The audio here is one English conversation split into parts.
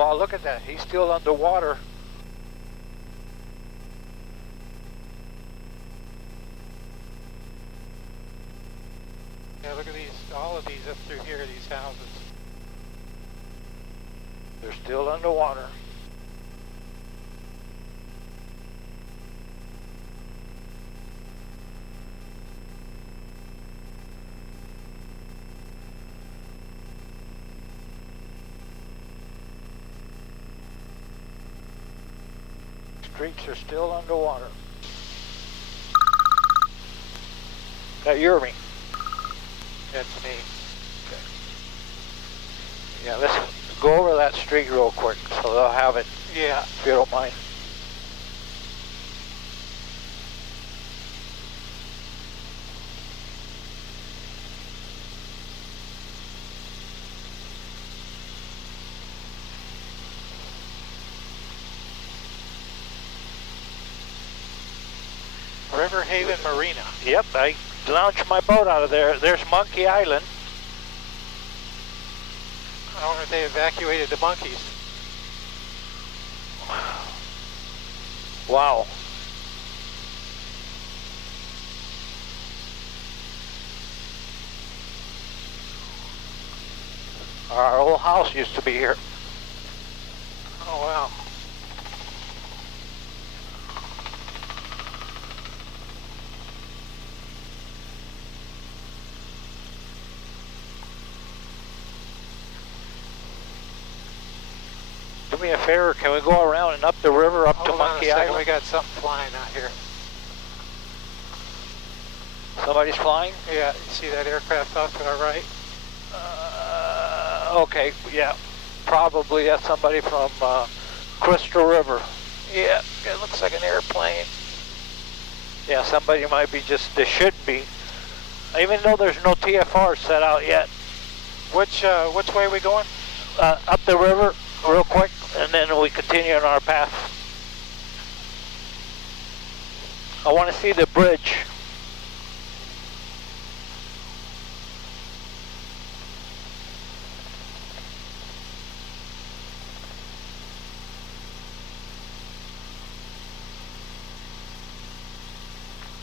Well, look at that. He's still underwater. Yeah, look at these, all of these up through here, these houses. They're still underwater. Streets are still underwater. That you or me? That's me. Okay. Yeah, let's go over that street real quick so they'll have it. Yeah. If you don't mind. River Haven Marina. Yep, I launched my boat out of there. There's Monkey Island. I wonder if they evacuated the monkeys. Wow. Our old house used to be here. Oh, wow. Do me a favor, can we go around and up the river up to Monkey Island? We got something flying out here. Somebody's flying? Yeah, you see that aircraft off to our right? Okay, yeah. Probably that's somebody from Crystal River. Yeah, it looks like an airplane. Yeah, somebody might be just, they should be. Even though there's no TFR set out yet. Which way are we going? Up the river real quick, and then we continue on our path. I want to see the bridge.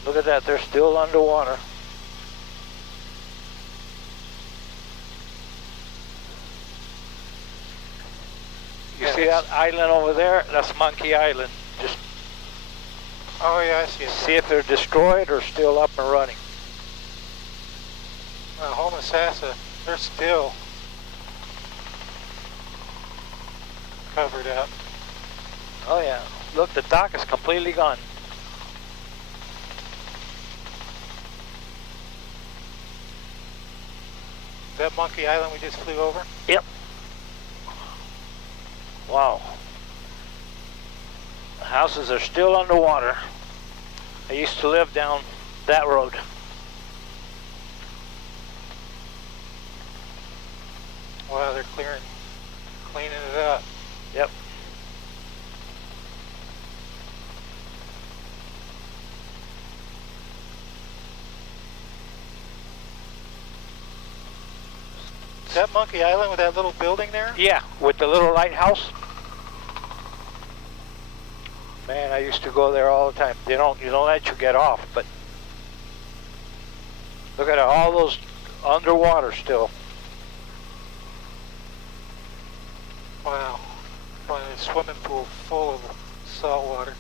Look at that, they're still underwater. You see that island over there? That's Monkey Island. Just oh yeah, I see it. see if they're destroyed or still up and running. Homosassa, they're still covered up. Oh yeah, look, the dock is completely gone. Is that Monkey Island we just flew over? Yep. Wow. The houses are still underwater. I used to live down that road. Wow, they're cleaning it up. Yep. Is that Monkey Island with that little building there? Yeah, with the little lighthouse. Man, I used to go there all the time. They don't let you get off, but look at it, all those underwater still. Wow. A swimming pool full of salt water.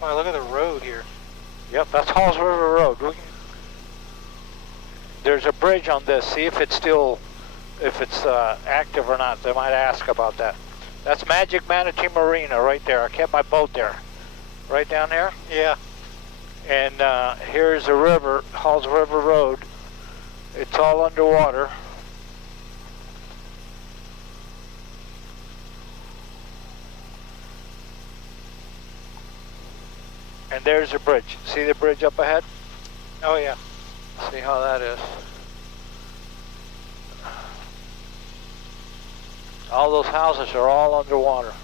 Wow, look at the road here. Yep, that's Halls River Road. There's a bridge on this. See if it's still, active or not. They might ask about that. That's Magic Manatee Marina right there. I kept my boat there. Right down there? Yeah. And here's the river, Halls River Road. It's all underwater. And there's the bridge. See the bridge up ahead? Oh yeah. See how that is. All those houses are all underwater.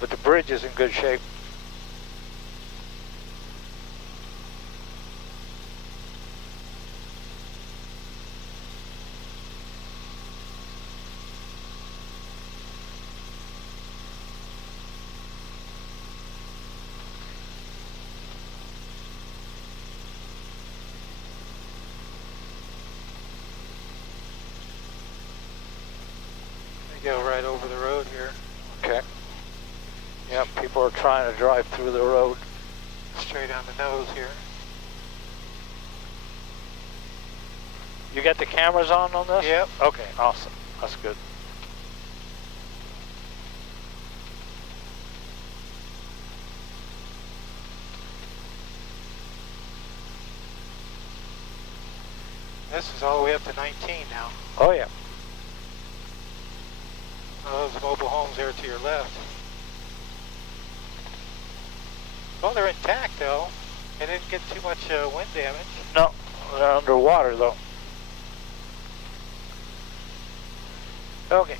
But the bridge is in good shape. go right over the road here. Okay. Yeah, people are trying to drive through the road. Straight on the nose here. You got the cameras on this? Yep. Okay, awesome. That's good. This is all the way up to 19 now. Oh, yeah. Those mobile homes there to your left. Well, they're intact though. They didn't get too much wind damage. No, they're underwater though. Okay.